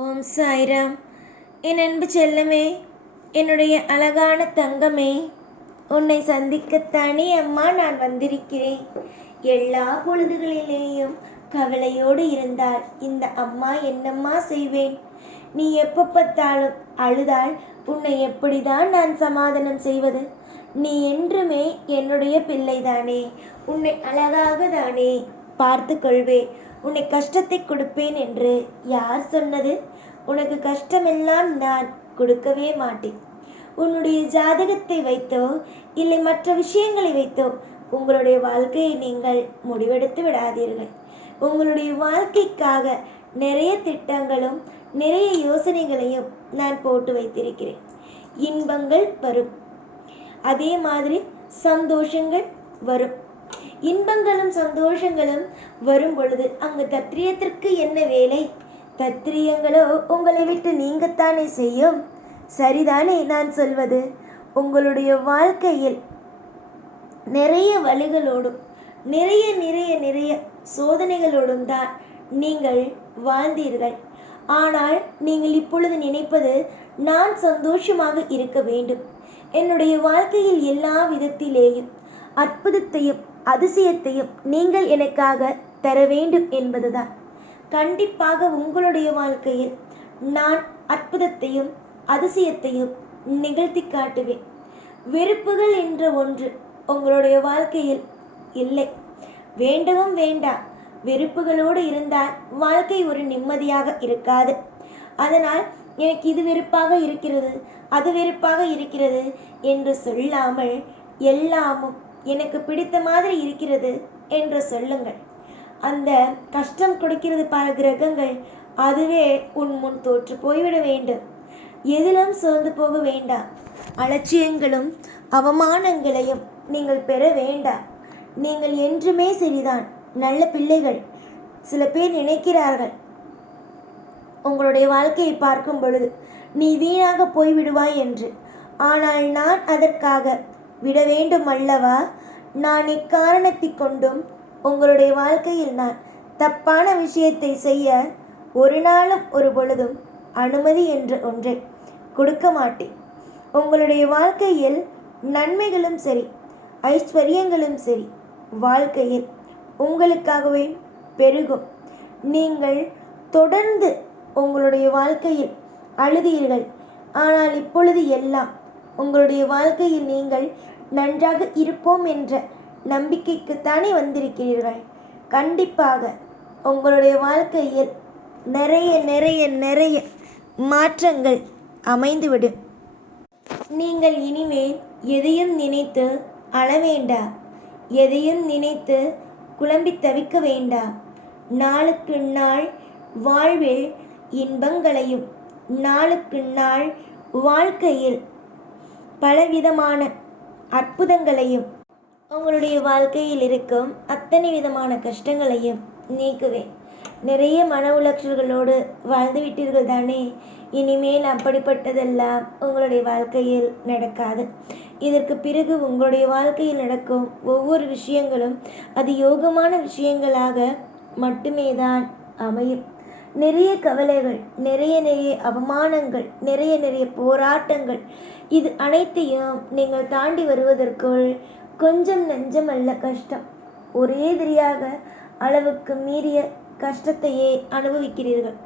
ஓம் சாய்ராம். என் அன்பு செல்லமே என்னுடைய அழகான தங்கமே உன்னை சந்திக்கத்தானே அம்மா நான் வந்திருக்கிறேன். எல்லா பொழுதுகளிலேயும் கவலையோடு இருந்தால் இந்த அம்மா என்னம்மா செய்வேன்? நீ எப்போ பார்த்தாலும் அழுதால் உன்னை எப்படிதான் நான் சமாதானம் செய்வது? நீ என்றுமே என்னுடைய பிள்ளைதானே உன்னை அழகாக தானே பார்த்து கொள்வேன் உன்னை கஷ்டத்தை கொடுப்பேன் என்று யார் சொன்னது? உனக்கு கஷ்டமெல்லாம் நான் கொடுக்கவே மாட்டேன். உன்னுடைய ஜாதகத்தை வைத்தோ இல்லை மற்ற விஷயங்களை வைத்தோ உங்களுடைய வாழ்க்கையை நீங்கள் முடிவெடுத்து விடாதீர்கள். உங்களுடைய வாழ்க்கைக்காக நிறைய திட்டங்களும் நிறைய யோசனைகளையும் நான் போட்டு வைத்திருக்கிறேன். இன்பங்கள் வரும். அதே மாதிரி சந்தோஷங்கள் வரும். இன்பங்களும் சந்தோஷங்களும் வரும் பொழுது அங்கு தத்ரியத்திற்கு என்ன வேலை? தத்ரியங்களோ உங்களை விட்டு நீங்கத்தானே செய்யும்? சரிதானே நான் சொல்வது. உங்களுடைய வாழ்க்கையில் நிறைய வழிகளோடும் நிறைய நிறைய நிறைய சோதனைகளோடும் தான் நீங்கள் வாழ்ந்தீர்கள். ஆனால் நீங்கள் இப்பொழுது நினைப்பது நான் சந்தோஷமாக இருக்க வேண்டும். என்னுடைய வாழ்க்கையில் எல்லா விதத்திலேயும் அற்புதத்தையும் அதிசயத்தையும் நீங்கள் எனக்காக தர வேண்டும் என்பதுதான். கண்டிப்பாக உங்களுடைய வாழ்க்கையில் நான் அற்புதத்தையும் அதிசயத்தையும் நிகழ்த்தி காட்டுவேன். வெறுப்புகள் என்ற ஒன்று உங்களுடைய வாழ்க்கையில் இல்லை. வேண்டவும் வேண்டாம். வெறுப்புகளோடு இருந்தால் வாழ்க்கை ஒரு நிம்மதியாக இருக்காது. அதனால் எனக்கு இது வெறுப்பாக இருக்கிறது அது வெறுப்பாக இருக்கிறது என்று சொல்லாமல் எல்லாமும் எனக்கு பிடித்த மாதிரி இருக்கிறது என்று சொல்லுங்கள். அந்த கஷ்டம் கொடுக்கிறது பல கிரகங்கள் அதுவே உன் முன் தோற்று போய்விட வேண்டும். எதிலும் சோர்ந்து போக வேண்டாம். அலட்சியங்களும் அவமானங்களையும் நீங்கள் பெற வேண்டாம். நீங்கள் என்றுமே சரிதான் நல்ல பிள்ளைகள். சில பேர் நினைக்கிறார்கள். உங்களுடைய வாழ்க்கையை பார்க்கும் பொழுது நீ வீணாக போய்விடுவாய் என்று. ஆனால் நான் அதற்காக விட வேண்டும் அல்லவா நான் இக்காரணத்தை கொண்டும் உங்களுடைய வாழ்க்கையில் நான் தப்பான விஷயத்தை செய்ய ஒரு நாளும் ஒரு பொழுதும் அனுமதி என்ற ஒன்றை கொடுக்க மாட்டேன். உங்களுடைய வாழ்க்கையில் நன்மைகளும் சரி ஐஸ்வர்யங்களும் சரி வாழ்க்கையில் உங்களுக்காகவே பெருகும். நீங்கள் தொடர்ந்து உங்களுடைய வாழ்க்கையில் அழுதீர்கள். ஆனால் இப்பொழுது எல்லாம் உங்களுடைய வாழ்க்கையில் நீங்கள் நன்றாக இருப்போம் என்ற நம்பிக்கைக்குத்தானே வந்திருக்கிறீர்கள். கண்டிப்பாக உங்களுடைய வாழ்க்கையில் நிறைய நிறைய நிறைய மாற்றங்கள் அமைந்துவிடும். நீங்கள் இனிமேல் எதையும் நினைத்து அழ வேண்டா. எதையும் நினைத்து குழம்பி தவிக்க வேண்டாம் நாளுக்கு நாள் வாழ்வில் இன்பங்களையும் நாளுக்கு நாள் வாழ்க்கையில் பலவிதமான அற்புதங்களையும் உங்களுடைய வாழ்க்கையில் இருக்கும் அத்தனை விதமான கஷ்டங்களையும் நீக்குவேன். நிறைய மன உளைச்சல்களோடு வாழ்ந்து விட்டீர்கள் தானே? இனிமேல் அப்படிப்பட்டதெல்லாம் உங்களுடைய வாழ்க்கையில் நடக்காது. இதற்கு பிறகு உங்களுடைய வாழ்க்கையில் நடக்கும் ஒவ்வொரு விஷயங்களும் அது யோகமான விஷயங்களாக மட்டுமே தான் அமையும். நிறைய கவலைகள் நிறைய நிறைய அவமானங்கள் நிறைய நிறைய போராட்டங்கள். இது அனைத்தையும் நீங்கள் தாண்டி வருவதற்குள் கொஞ்சம் நெஞ்சம் அல்ல கஷ்டம். ஒரே தெரியாக அளவுக்கு மீறிய கஷ்டத்தையே அனுபவிக்கிறீர்கள்.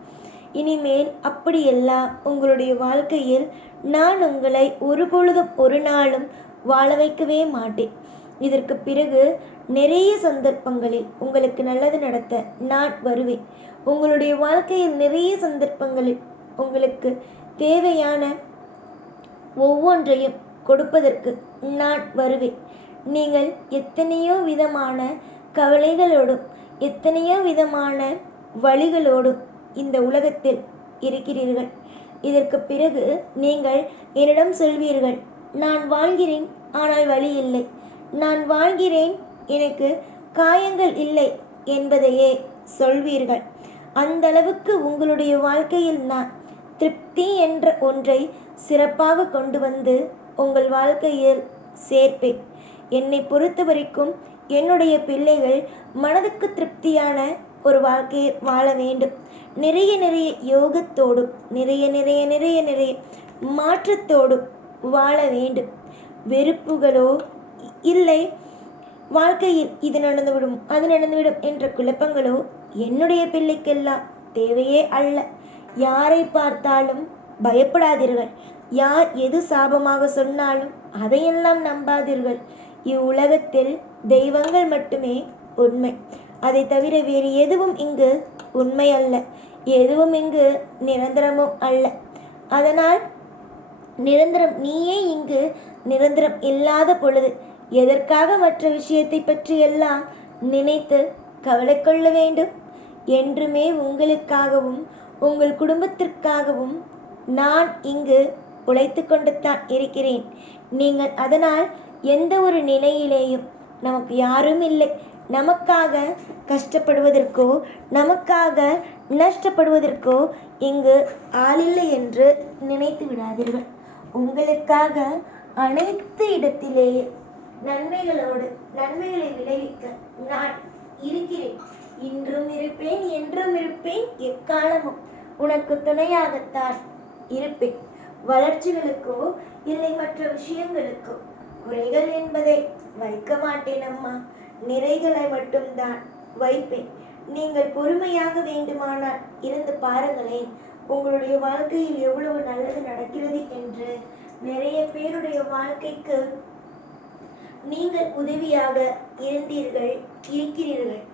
இனிமேல் அப்படியெல்லாம் உங்களுடைய வாழ்க்கையில் நான் உங்களை ஒரு பொழுதும் ஒரு நாளும் வாழ வைக்கவே மாட்டேன். இதற்கு பிறகு நிறைய சந்தர்ப்பங்களில் உங்களுக்கு நல்லது நடத்த நான் வருவேன். உங்களுடைய வாழ்க்கையில் நிறைய சந்தர்ப்பங்களில் உங்களுக்கு தேவையான ஒவ்வொன்றையும் கொடுப்பதற்கு நான் வருவேன். நீங்கள் எத்தனையோ விதமான கவலைகளோடும் எத்தனையோ விதமான வழிகளோடும் இந்த உலகத்தில் இருக்கிறீர்கள். இதற்கு பிறகு நீங்கள் என்னிடம் சொல்வீர்கள் நான் வாழ்கிறேன் ஆனால் வழி இல்லை. நான் வாழ்கிறேன் எனக்கு காயங்கள் இல்லை என்பதையே சொல்வீர்கள். அந்த அளவுக்கு உங்களுடைய வாழ்க்கையில் நான் திருப்தி என்ற ஒன்றை சிறப்பாக கொண்டு வந்து உங்கள் வாழ்க்கையில் சேர்ப்பேன். என்னை பொறுத்த வரைக்கும் என்னுடைய பிள்ளைகள் மனதுக்கு திருப்தியான ஒரு வாழ்க்கையை வாழ வேண்டும். நிறைய நிறைய யோகத்தோடும் நிறைய நிறைய நிறைய நிறைய மாற்றத்தோடும் வாழ வேண்டும். வெறுப்புகளோ இல்லை. வாழ்க்கையில் இது நடந்துவிடும் அது நடந்துவிடும் என்ற குழப்பங்களோ என்னுடைய பிள்ளைக்கெல்லாம் தேவையே அல்ல. யாரை பார்த்தாலும் பயப்படாதீர்கள். யார் எது சாபமாக சொன்னாலும் அதையெல்லாம் நம்பாதீர்கள். இவ்வுலகத்தில் தெய்வங்கள் மட்டுமே உண்மை. அதை தவிர வேறு எதுவும் இங்கு உண்மை அல்ல. எதுவும் இங்கு நிரந்தரமும் அல்ல. அதனால் நிரந்தரம் நீயே இங்கு நிரந்தரம் இல்லாத பொழுது எதற்காக மற்ற விஷயத்தை பற்றி எல்லாம் நினைத்து கவலை கொள்ள வேண்டும்? என்றுமே உங்களுக்காகவும் உங்கள் குடும்பத்திற்காகவும் நான் இங்கு உழைத்து கொண்டுத்தான் இருக்கிறேன். நீங்கள் அதனால் எந்த ஒரு நிலையிலேயும் நமக்கு யாரும் இல்லை. நமக்காக கஷ்டப்படுவதற்கோ நமக்காக நஷ்டப்படுவதற்கோ இங்கு ஆளில்லை என்று நினைத்து விடாதீர்கள். உங்களுக்காக அனைத்து இடத்திலேயே நன்மைகளோடு நன்மைகளை விளைவிக்க நான் இருக்கிறேன். இன்றும் இருப்பேன் என்றும் இருப்பேன் எக்காலமும் உனக்கு துணையாகத்தான் இருப்பேன். வளர்ச்சிகளுக்கோ இல்லை மற்ற விஷயங்களுக்கோ குறைகள் என்பதை வைக்க மாட்டேன் அம்மா. நிறைகளை மட்டும்தான் வைப்பேன். நீங்கள் பொறுமையாக வேண்டுமானால் இருந்து பாருங்களேன் உங்களுடைய வாழ்க்கையில் எவ்வளவு நல்லது நடக்கிறது என்று. நிறைய பேருடைய வாழ்க்கைக்கு நீங்கள் உதவியாக இருந்தீர்கள் இருக்கிறீர்கள்.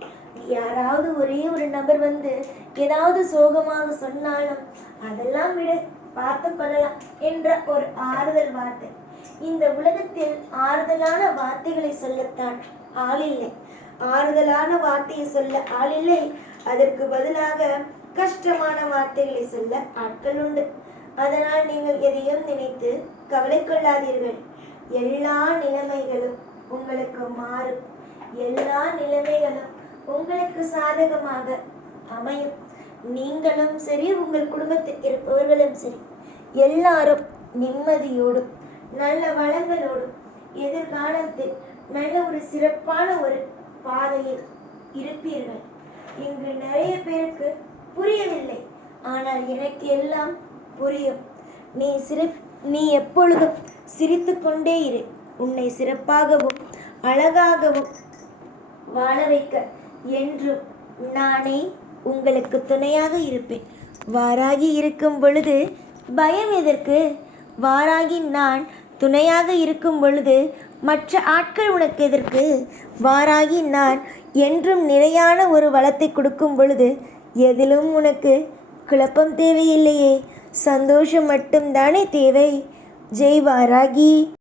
யாராவது ஒரே ஒரு நபர் வந்து ஏதாவது சோகமாக சொன்னாலும் அதெல்லாம் விட பார்த்து கொள்ளலாம் என்ற ஒரு ஆறுதல் வார்த்தை. இந்த உலகத்தில் ஆறுதலான வார்த்தைகளை சொல்லத்தான் ஆளில்லை ஆறுதலான வார்த்தையை சொல்ல ஆளில்லை அதற்கு பதிலாக கஷ்டமான வார்த்தைகளை சொல்ல ஆட்கள் உண்டு. அதனால் நீங்கள் எதையும் நினைத்து கவலை கொள்ளாதீர்கள். எல்லா நிலைமைகளும் உங்களுக்கு மாறும். எல்லா நிலைமைகளும் உங்களுக்கு சாதகமாக அமையும். நீங்களும் சரி உங்கள் குடும்பத்தில் இருப்பவர்களும் சரி எல்லாரும் நிம்மதியோடும் நல்ல வளங்களோடும் எதிர்காலத்தில் நல்ல ஒரு சிறப்பான ஒரு பாதையில் இருப்பீர்கள். இங்கு நிறைய பேருக்கு புரியவில்லை. ஆனால் எனக்கு எல்லாம் புரியும். நீ சிறப்பு நீ எப்பொழுதும் சிரித்து கொண்டே இரு. உன்னை சிறப்பாகவும் அழகாகவும் வாழ வைக்க என்றும் நானே உங்களுக்கு துணையாக இருப்பேன். வாராகி இருக்கும் பொழுது பயம் எதற்கு? வாராகி நான் துணையாக இருக்கும் பொழுது மற்ற ஆட்கள் உனக்கு எதற்கு? வாராகி நான் என்றும் நிலையான ஒரு வளத்தை கொடுக்கும் பொழுது எதிலும் உனக்கு குழப்பம் தேவையில்லையே. சந்தோஷம் மட்டும்தானே தேவை? ஜெய் வாராகி.